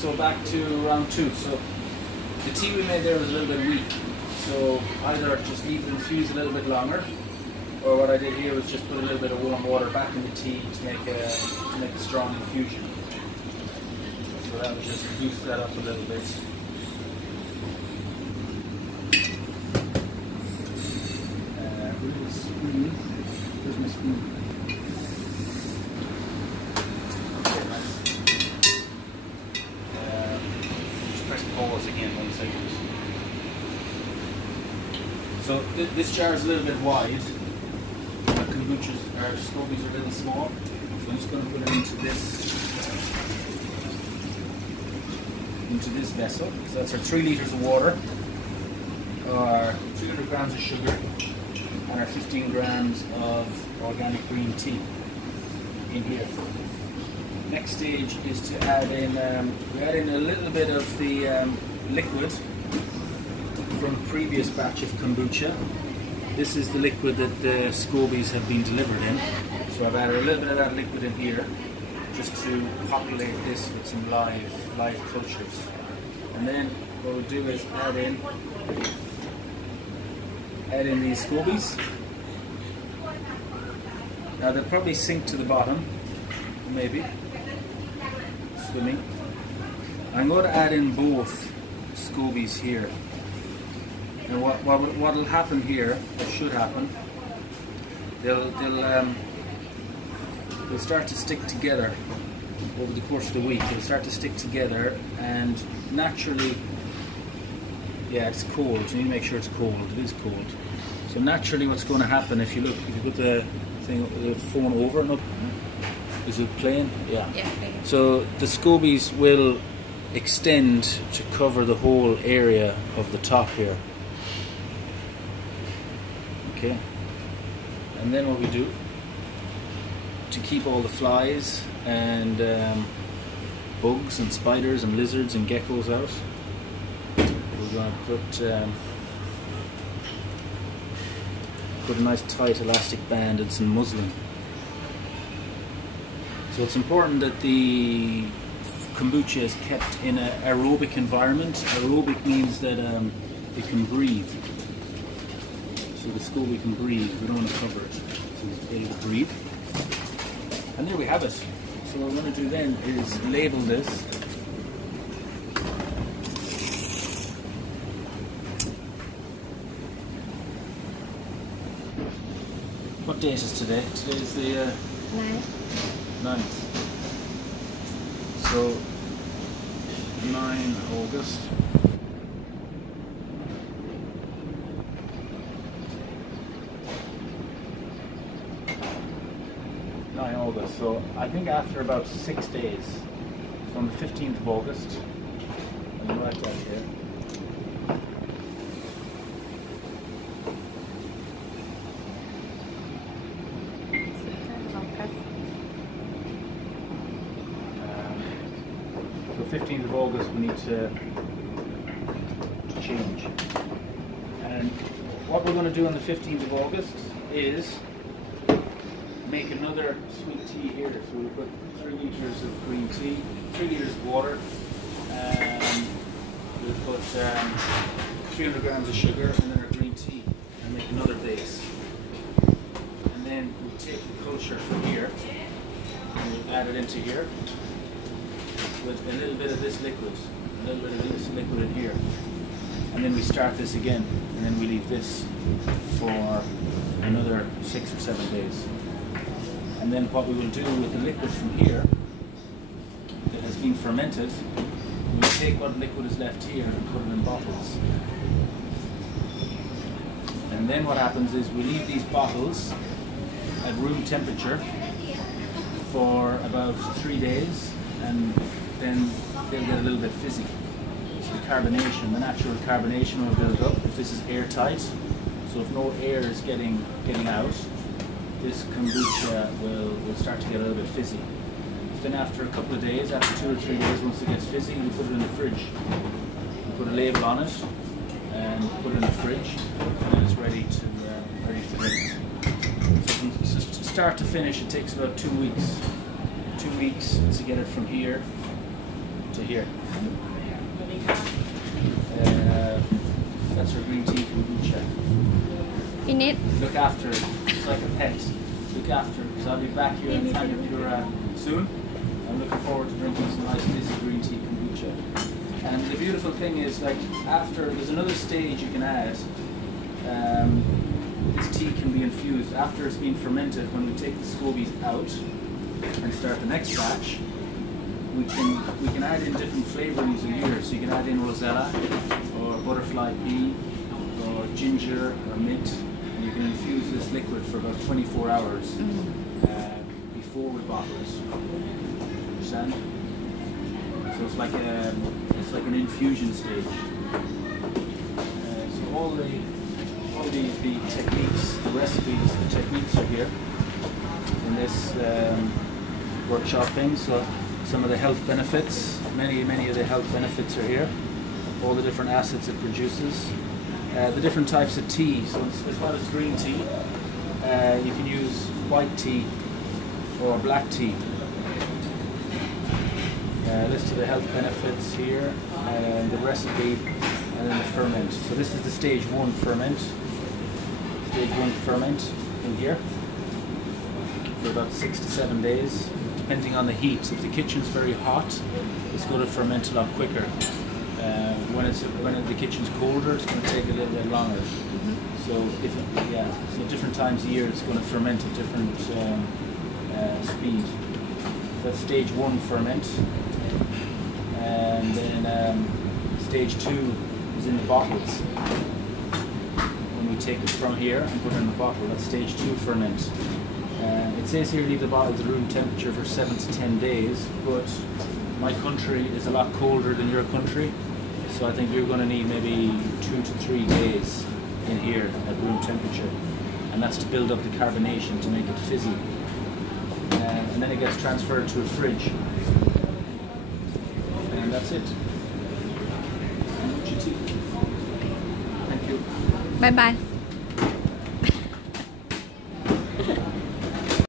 So back to round 2. So the tea we made there was a little bit weak. So either just leave it infuse a little bit longer, or what I did here was just put a little bit of warm water back in the tea to make a strong infusion. So that would just boost that up a little bit. Where's my spoon? Okay, nice. Just press pause again 1 second. So this jar is a little bit wide. My kombuchas or scobies are a little small. So I'm just going to put it into this vessel. So that's our 3 litres of water, our 300 grams of sugar, and our 15 grams of organic green tea in here. Next stage is to add in, we add in a little bit of the liquid from the previous batch of kombucha. This is the liquid that the scobies have been delivered in. So I've added a little bit of that liquid in here just to populate this with some live cultures. And then what we'll do is add in these scobies. Now they'll probably sink to the bottom, maybe, swimming. I'm going to add in both scobies here. And what will happen here, what should happen, they'll start to stick together over the course of the week. They'll start to stick together, and naturally, yeah, it's cold. So you need to make sure it's cold. It is cold. So naturally, what's going to happen if you put the phone over and up, is it playing? Yeah. Yeah. So the scobies will extend to cover the whole area of the top here. Okay. And then what we do to keep all the flies and bugs and spiders and lizards and geckos out, we're going to put a nice tight elastic band and some muslin. So it's important that the kombucha is kept in an aerobic environment. Aerobic means that it can breathe. So the SCOBY can breathe. We don't want to cover it. So it's able to breathe. And there we have it. So what we're going to do then is label this. What date is today? Today is the 9th. So 9 August. August. So I think after about 6 days, so on the 15th of August, I'll write that here. So 15th of August we need to change. And what we're going to do on the 15th of August is make another sweet tea here. So we'll put 3 litres of green tea, 3 litres of water, we'll put 300 grams of sugar and then our green tea, and make another base. And then we'll take the culture from here and we'll add it into here with a little bit of this liquid, a little bit of this liquid in here. And then we start this again, and then we leave this for another 6 or 7 days. And then what we will do with the liquid from here that has been fermented, we'll take what liquid is left here and put it in bottles. And then what happens is we leave these bottles at room temperature for about 3 days, and then they'll get a little bit fizzy. So the carbonation, the natural carbonation will build up if this is airtight. So if no air is getting out, this kombucha will start to get a little bit fizzy. Then after a couple of days, after 2 or 3 days, once it gets fizzy, we put it in the fridge. We put a label on it and put it in the fridge, and then it's ready to drink. So from start to finish, it takes about 2 weeks. 2 weeks to get it from here to to here. That's our green tea kombucha. Finish. Look after it. It's like a pet. Look after it. So I'll be back here in Tanya Pura soon. I'm looking forward to drinking some nice fizzy green tea kombucha. And the beautiful thing is, like, after, there's another stage you can add. This tea can be infused after it's been fermented. When we take the scobies out and start the next batch, we can add in different flavourings in here. So you can add in rosella or butterfly pea or ginger or mint, and you can infuse this liquid for about 24 hours before we bottle it. Understand? So it's like an infusion stage. So all the techniques, the recipes, the techniques are here in this workshop thing. So some of the health benefits, many of the health benefits are here. All the different acids it produces, the different types of tea. So as well as green tea, you can use white tea or black tea. List of the health benefits here, and the recipe, and then the ferment. So this is the stage 1 ferment. Stage 1 ferment in here for about 6 to 7 days, depending on the heat. If the kitchen's very hot, it's going to ferment a lot quicker. When the kitchen's colder, it's going to take a little bit longer. So so different times of year, it's going to ferment at different speed. That's stage 1 ferment, and then stage 2 is in the bottles. When we take it from here and put it in the bottle, that's stage 2 ferment. It says here leave the bottle at room temperature for 7 to 10 days, but my country is a lot colder than your country, so I think you're going to need maybe 2 to 3 days in here at room temperature, and that's to build up the carbonation to make it fizzy. And then it gets transferred to a fridge, and that's it. Thank you. Bye bye.